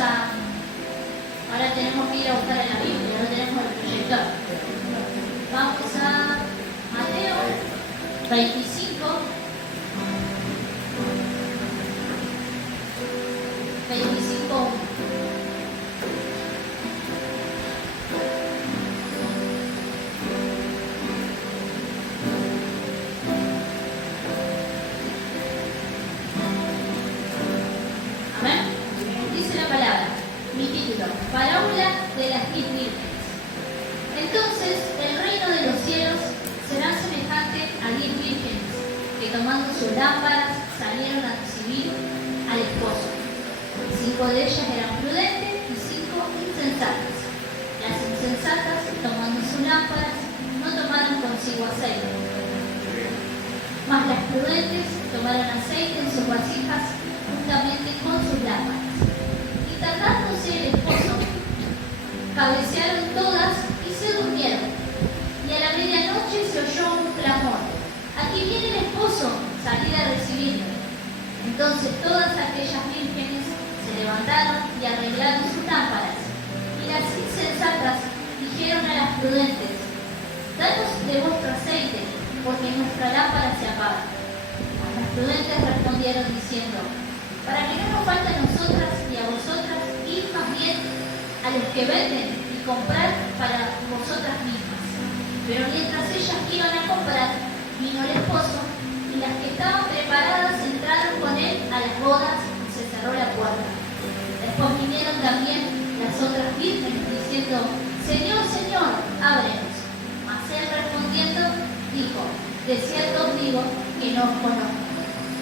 Ahora tenemos que ir a buscar en la Biblia, no tenemos el proyector. Vamos a Mateo 25. 25. Amén. Dice la palabra, mi título, parábola de las 10 vírgenes. Entonces el reino de los cielos será semejante a 10 vírgenes que tomando sus lámparas salieron a recibir al esposo. 5 de ellas eran prudentes y 5 insensatas. Las insensatas, tomando sus lámparas, no tomaron consigo aceite. Mas las prudentes tomaron aceite en sus vasijas juntamente con sus lámparas. Y tardándose el esposo, cabecearon todas y se durmieron. Y a la medianoche se oyó un clamor: aquí viene el esposo, salid a recibirlo. Entonces todas aquellas vírgenes se levantaron y arreglaron sus lámparas. Y las insensatas dijeron a las prudentes: danos de vuestro aceite, porque nuestra lámpara se apaga. Las prudentes respondieron diciendo: para que no nos falte a nosotras y a vosotras, id más bien a los que venden y comprar para vosotras mismas. Pero mientras ellas iban a comprar, vino el esposo, y las que estaban preparadas entraron con él a las bodas y se cerró la puerta. Después vinieron también las otras vírgenes diciendo: Señor, Señor, ábrenos. Mas él respondiendo dijo: de cierto os digo que no os conozco.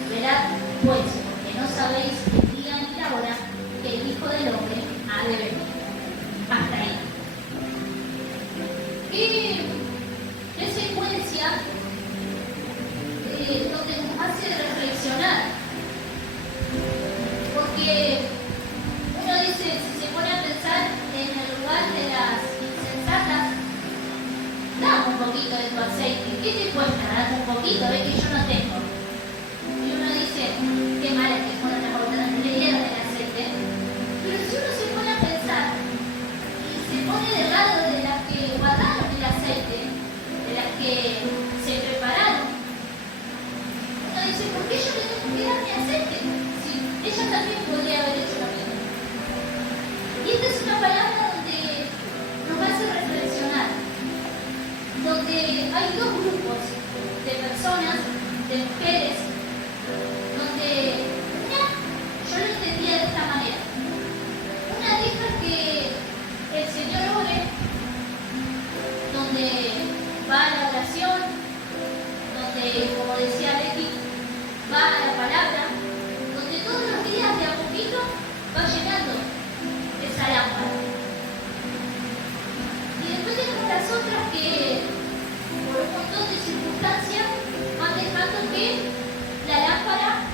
Verad pues, porque no sabéis el día ni la hora que el Hijo del Hombre ha de venir. Hasta ahí. ¿Qué secuencia donde nos hace reflexionar? Porque uno dice, si se pone a pensar en el lugar de las insensatas, dame un poquito de tu aceite. ¿Qué te cuesta? Dame un poquito, ve que yo no tengo. Y uno dice, qué mala que fueron las otras, no le dieron el aceite. Pero si uno se pone a pensar y se pone del lado de las que guardaron el aceite, de las que se prepararon, uno dice, ¿por qué yo tengo que dar mi aceite? Si ella también podría haber hecho lo mismo. Y esta es una palabra donde nos hace reflexionar, donde hay dos grupos de personas, de mujeres, donde una, yo lo entendía de esta manera, una deja que el Señor ore, donde va a la oración, donde, como decía Betty, va a la palabra, donde todos los días de a poquito va llenando esa lámpara. Y después tenemos las otras que, por un montón de circunstancias, van dejando que la lámpara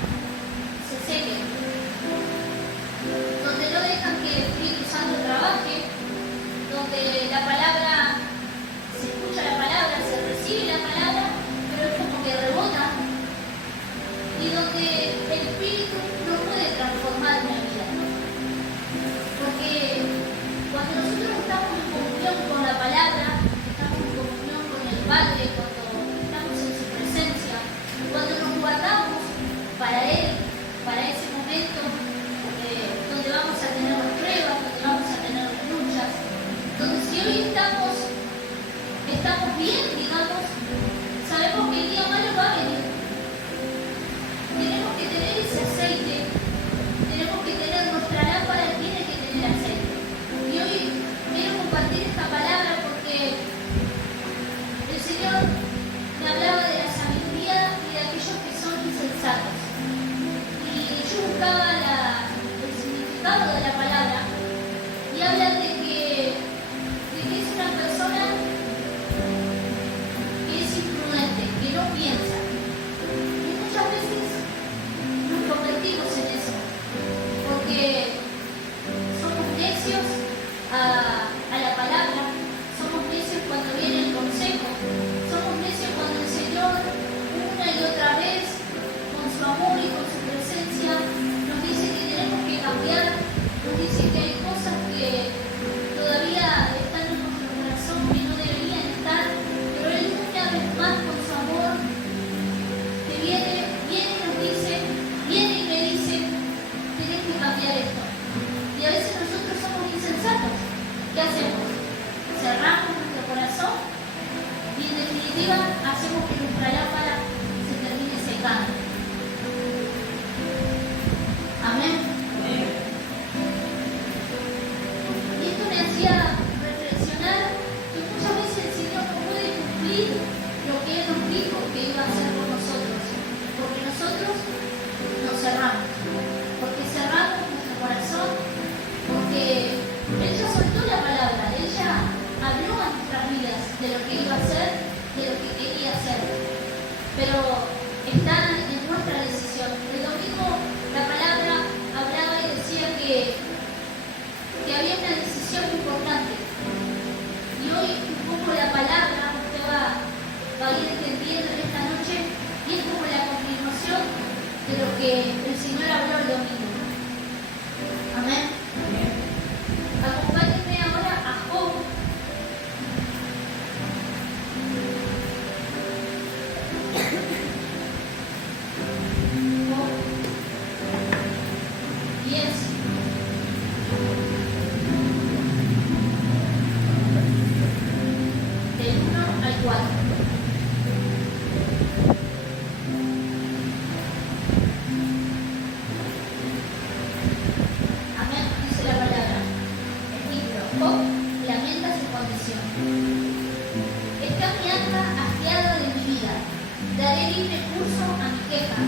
daré libre curso a mi queja,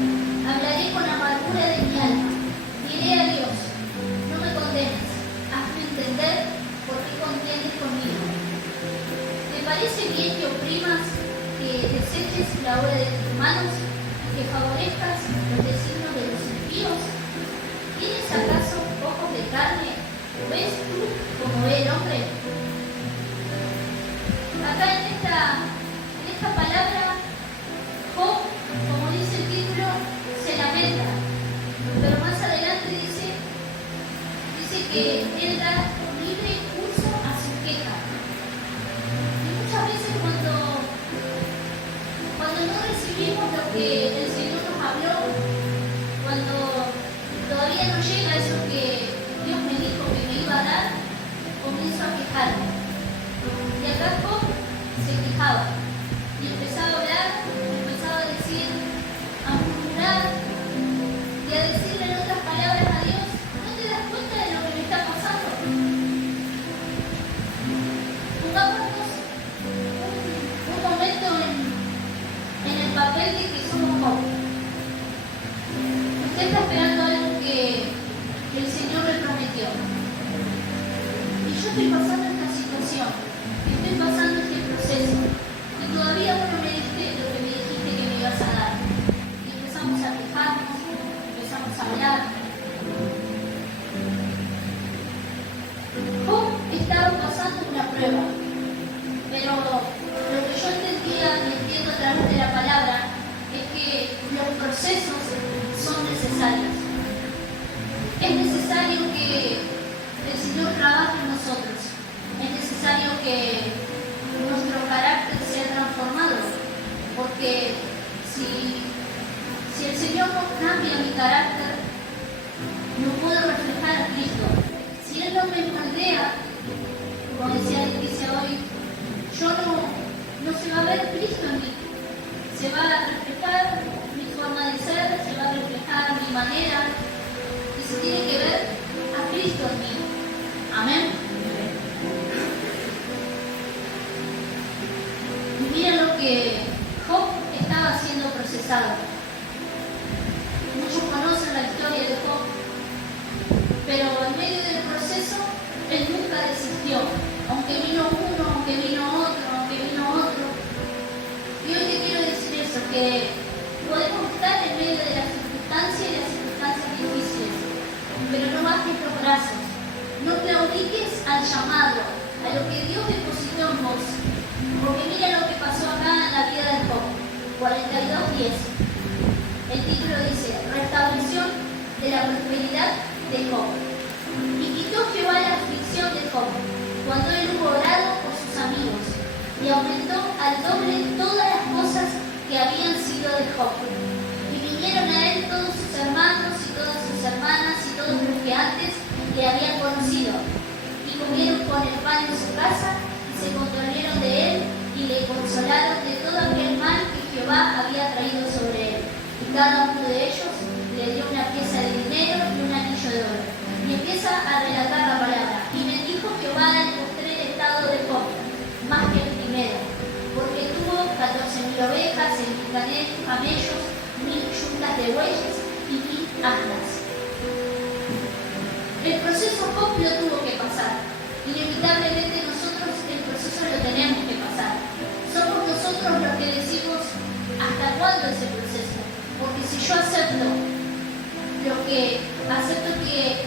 hablaré con amargura de mi alma, diré a Dios, no me condenes, hazme entender por qué contiendes conmigo. ¿Te parece bien que oprimas, que deseches la obra de tus manos, que favorezcas los designios de los impíos? ¿Tienes acaso ojos de carne? ¿Ves tú como ve el hombre? Acá en esta palabra, Job, como dice el título, se lamenta, pero más adelante dice que él da libre curso a su queja. Y muchas veces cuando no recibimos lo que el Señor nos habló, cuando todavía no llega eso que Dios me dijo que me iba a dar, comienzo a quejarme. Y acá Job se quejaba y empezaba a hablar, empezaba a decir, a murmurar y a decirle en otras palabras a Dios, ¿no te das cuenta de lo que me está pasando? Pongámonos un momento en el papel de que somos Job. Usted está esperando algo que el Señor le prometió. Y yo estoy pasando esta situación, estoy pasando este proceso, y todavía no me diste lo que me dijiste que me ibas a dar. Y empezamos a quejarnos, empezamos a hablar. Job estaba pasando una prueba, pero lo que yo entendía y entiendo a través de la palabra es que los procesos son necesarios. Es necesario que el Señor trabaje en nosotros. Es necesario que nuestro carácter sea transformado. Porque si el Señor no cambia mi carácter, no puedo reflejar a Cristo. Si Él no me moldea, como decía Leticia hoy, no se va a ver Cristo en mí. Se va a reflejar mi forma de ser, se va a reflejar mi manera, y se tiene que ver a Cristo en mí. Amén. Y mira lo que Job estaba siendo procesado. Muchos conocen la historia de Job, pero en medio del proceso él nunca desistió. Aunque vino uno, aunque vino otro, aunque vino otro. Y hoy te quiero decir eso, que podemos estar en medio de las circunstancias y las circunstancias difíciles, pero no bajes los brazos, no claudiques al llamado, a lo que Dios depositó en vos. Porque mira lo que pasó acá en la vida de Job, 42:10. El título dice, restauración de la prosperidad de Job. Y quitó Jehová la aflicción de Job, cuando él hubo orado por sus amigos, y aumentó al doble todas las cosas que habían sido de Job. Y vinieron a él todos sus hermanos y todas sus hermanas y todos los que antes le habían conocido, y comieron con el pan en su casa, y se condoleron de él, y le consolaron de todo aquel mal que Jehová había traído sobre él. Y cada uno de ellos le dio una pieza de dinero y un anillo de oro. Y empieza a relatar la palabra. Y bendijo Jehová el postrer estado de Job, más que el primero, porque tuvo 14.000 ovejas, 1.000 camellos, 1.000 yuntas de bueyes y 1.000 asnas. El proceso Job lo tuvo que pasar. Inevitablemente nosotros el proceso lo tenemos que pasar. Somos nosotros los que decimos hasta cuándo es el proceso. Porque si yo acepto que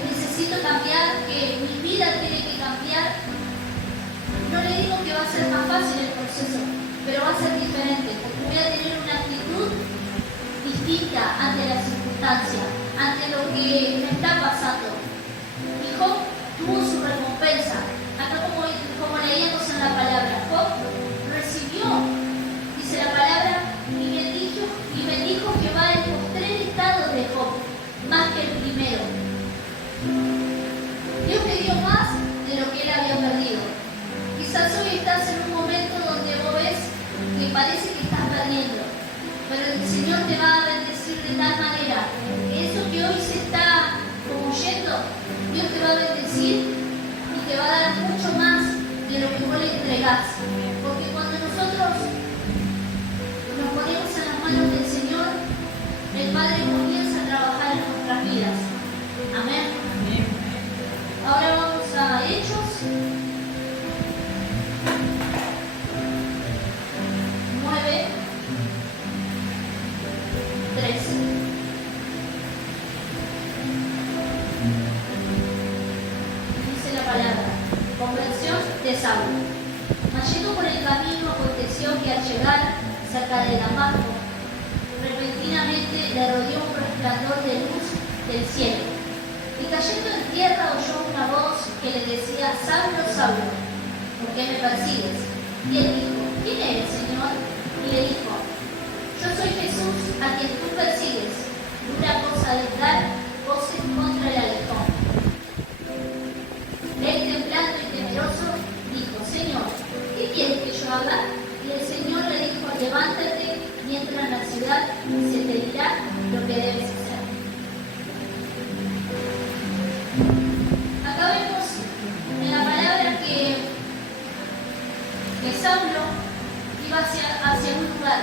necesito cambiar, que mi vida tiene que cambiar, no le digo que va a ser más fácil el proceso, pero va a ser diferente, porque voy a tener una actitud distinta ante la circunstancia, ante lo que me está pasando. Y Job tuvo su recompensa. Acá como leíamos en la palabra, Job recibió, dice la palabra, y bendijo Jehová el postrer estado de Job, más que el primero. Dios te dio más de lo que él había perdido. Quizás hoy estás en un momento donde vos ves que parece que estás perdiendo, pero el Señor te va a bendecir de tal manera que eso que hoy se está como yendo, Dios te va a bendecir y te va a dar mucho más de lo que vos le entregás. Porque cuando nosotros nos ponemos en las manos conversión de Saulo. Mas yendo por el camino, aconteció que al llegar cerca de Damasco, repentinamente le rodeó un resplandor de luz del cielo. Y cayendo en tierra oyó una voz que le decía: Saulo, Saulo, ¿por qué me persigues? Y él dijo: ¿Quién eres, Señor? Y le dijo: Yo soy Jesús, a quien tú persigues. Dura cosa de dar voces contra el aguijón. Él, temblando y temeroso, dijo: Señor, ¿qué quieres que yo haga? Y el Señor le dijo: Levántate y entra en la ciudad y se te dirá lo que debes hacer. Acá vemos en la palabra que Saulo iba hacia un lugar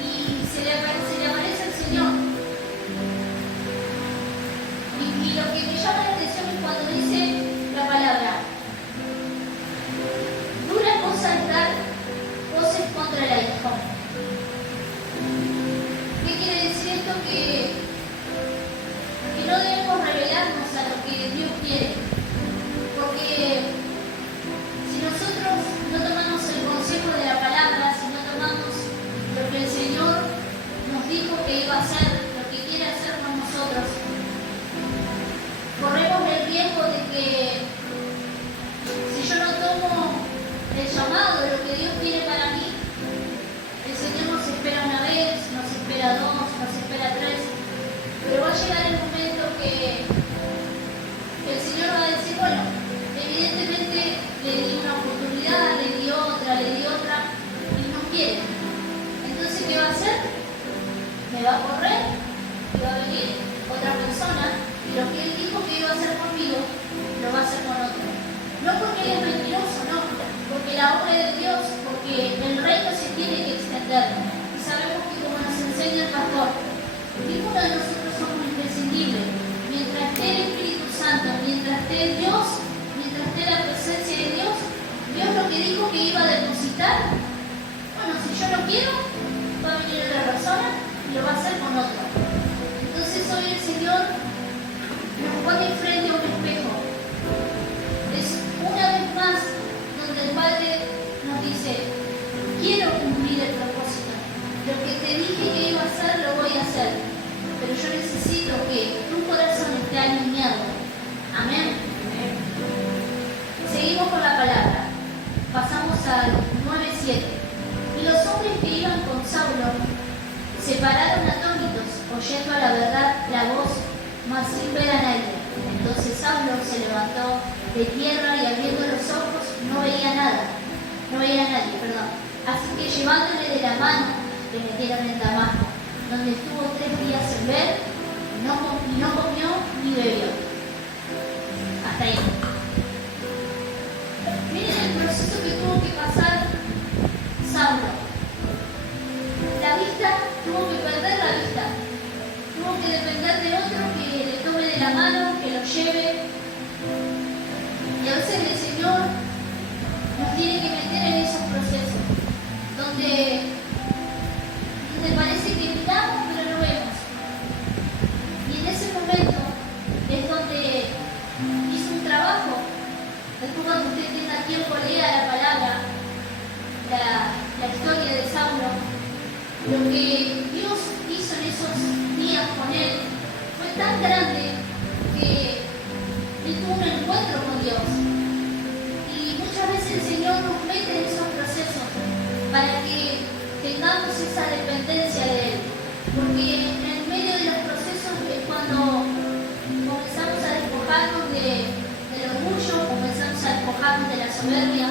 y se le aparece el Señor. Y lo que me llama la atención es cuando dice la palabra: dura cosa es dar voces contra el aguijón. ¿Qué quiere decir esto? Que no debemos rebelarnos a lo que Dios quiere, porque si nosotros no tomamos el consejo de la palabra, si no tomamos lo que el Señor nos dijo que iba a hacer, lo que quiere hacer con nosotros, corremos el riesgo de que si yo no tomo el llamado de lo que Dios quiere para mí, el Señor nos espera una vez, nos espera dos, nos espera tres, pero va a llegar el momento que el Señor va a decir: bueno, evidentemente le di una oportunidad, le di otra, y no quiere. Entonces, ¿qué va a hacer? Me va a correr, y va a venir otra persona, y lo que él dijo que iba a hacer conmigo, lo va a hacer con otro. No porque él es mentiroso, no, porque la obra es de Dios, porque el reino se tiene que extender. Y sabemos que, como nos enseña el pastor, ninguno de nosotros somos imprescindibles. Mientras esté el Espíritu Santo, mientras esté Dios, mientras esté la presencia de Dios, Dios lo que dijo que iba a depositar, bueno, si yo no quiero, va a venir otra persona y lo va a hacer con otro. Entonces hoy el Señor nos pone frente a un espejo. Es una vez más donde el Padre nos dice: quiero cumplir el propósito. Lo que te dije que iba a hacer, lo voy a hacer. Pero yo necesito que tu corazón esté alineado. Amén. Seguimos con la palabra. Pasamos al 9:7. Y los hombres que iban con Saulo se pararon atónitos, oyendo a la verdad la voz, mas sin ver a nadie. Entonces Saulo se levantó de tierra y abriendo los ojos no veía nadie. Así que llevándole de la mano, le metieron en Damasco, donde estuvo 3 días sin ver, y no comió ni bebió. Hasta ahí. Miren el proceso que tuvo que pasar Saulo. La vista, tuvo que perder la vista. Tuvo que depender de otro que le tome de la mano, que lo lleve. Y a veces el Señor nos tiene que meter en esos procesos, donde parece que miramos pero no vemos. Y en ese momento es donde hizo un trabajo. Después, cuando usted tenga tiempo, lea la palabra, la historia de Saulo. Lo que Dios hizo en esos días con él fue tan grande que él tuvo un encuentro con Dios. Y muchas veces el Señor nos mete en esos procesos para que tengamos esa dependencia de Él. Porque en el medio de los procesos es cuando comenzamos a despojarnos del orgullo, comenzamos a despojarnos de la soberbia,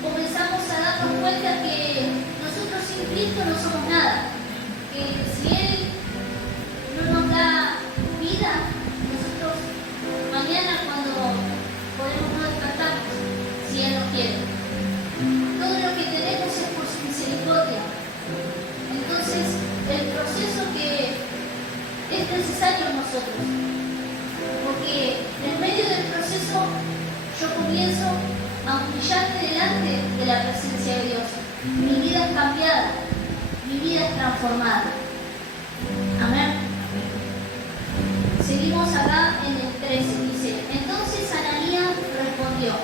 comenzamos a darnos cuenta que nosotros sin Cristo no somos nada. Que si Él no nos da vida, nosotros mañana cuando podemos no despertarnos, si Él nos quiere. Todo lo que tenemos es por su misericordia. Entonces, el proceso que es necesario en nosotros, porque en medio del proceso yo comienzo a humillarme delante de la presencia de Dios. Mi vida es cambiada, mi vida es transformada. Amén. Seguimos acá en el 13, dice: entonces Ananías respondió: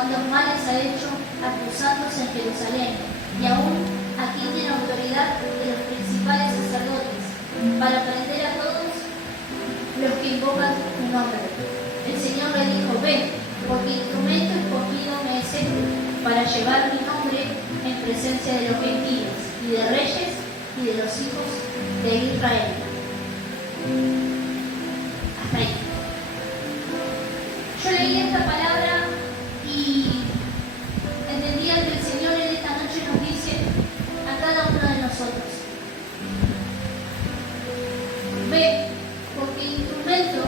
cuántos males ha hecho acusándose en Jerusalén, y aún aquí tiene autoridad de los principales sacerdotes para prender a todos los que invocan tu nombre. El Señor le dijo: ve, porque instrumento escogido me es este, para llevar mi nombre en presencia de los gentiles, y de reyes, y de los hijos de Israel. Hasta ahí. Yo leí esta palabra y entendía que el Señor en esta noche nos dice a cada uno de nosotros: ve, porque instrumento,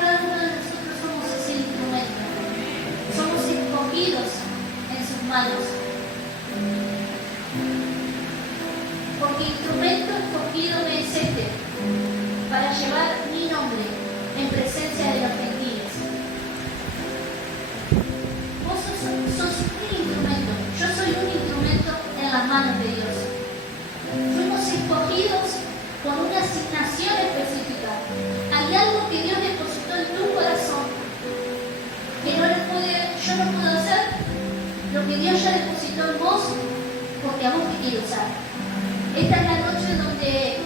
cada uno de nosotros somos ese instrumento, somos escogidos en sus manos. Porque instrumento escogido me es este, para llevar mi nombre en presencia de los gentiles. Vos sos un instrumento, yo soy un instrumento en las manos de Dios. Fuimos escogidos con una asignación específica. Hay algo que Dios depositó en tu corazón que yo no puedo hacer, lo que Dios ya depositó en vos, porque a vos te quiere usar. Esta es la noche donde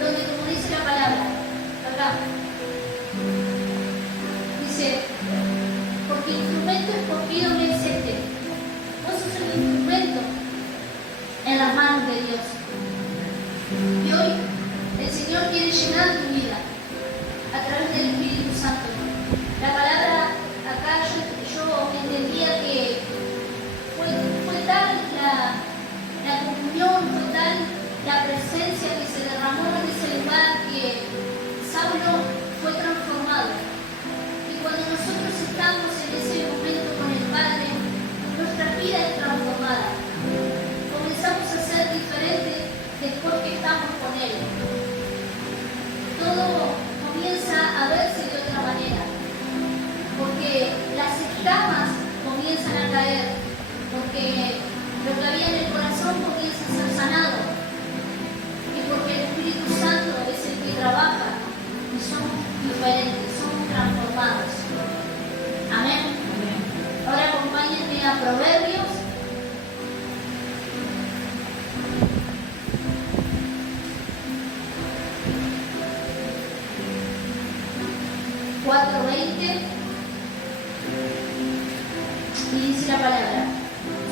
como dice la palabra, acá, dice: porque instrumento escogido me es este. Vos sos un instrumento en las manos de Dios. Y hoy el Señor quiere llenar tu vida a través del Espíritu Santo. La palabra acá yo entendía que fue tal la comunión, fue tal la presencia que se derramó en ese lugar que Saulo fue transformado. Y cuando nosotros estamos en ese momento con el Padre, nuestra vida es transformada. Comenzamos a ser diferentes después que estamos con Él. Todo comienza a verse de otra manera, porque las escamas comienzan a caer, porque lo que había en el corazón comienza a ser sanado, y porque el Espíritu Santo es el que trabaja y somos diferentes, somos transformados. Amén. Ahora acompáñenme a Proverbios 4:20, y dice la palabra: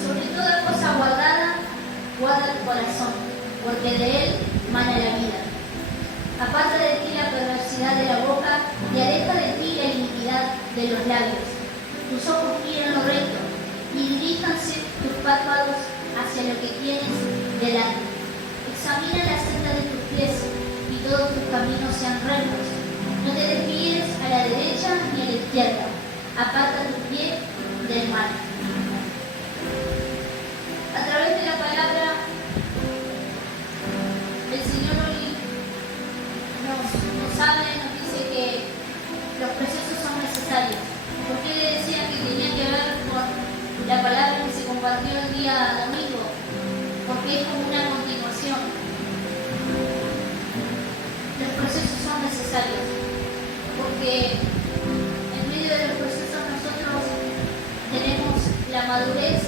sobre toda cosa guardada, guarda tu corazón, porque de él mana la vida. Aparta de ti la perversidad de la boca, y aleja de ti la iniquidad de los labios. Tus ojos miren lo recto, y diríjanse tus párpados hacia lo que tienes delante. Examina la senda de tus pies, y todos tus caminos sean rectos. No te desvíes a la derecha ni a la izquierda. Aparta tu pie del mal. A través de la palabra, el Señor hoy nos habla y nos dice que los procesos son necesarios. Porque le decía que tenía que ver con la palabra que se compartió el día domingo, porque es como una continuación. Los procesos son necesarios, porque en medio de los procesos nosotros tenemos la madurez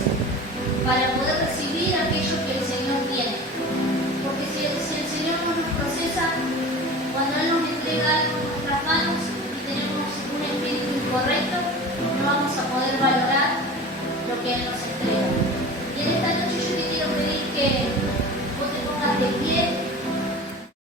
para poder recibir aquello que el Señor tiene. Porque si el Señor no nos procesa, cuando Él nos entrega algo en nuestras manos y tenemos un espíritu incorrecto, no vamos a poder valorar lo que Él nos entrega.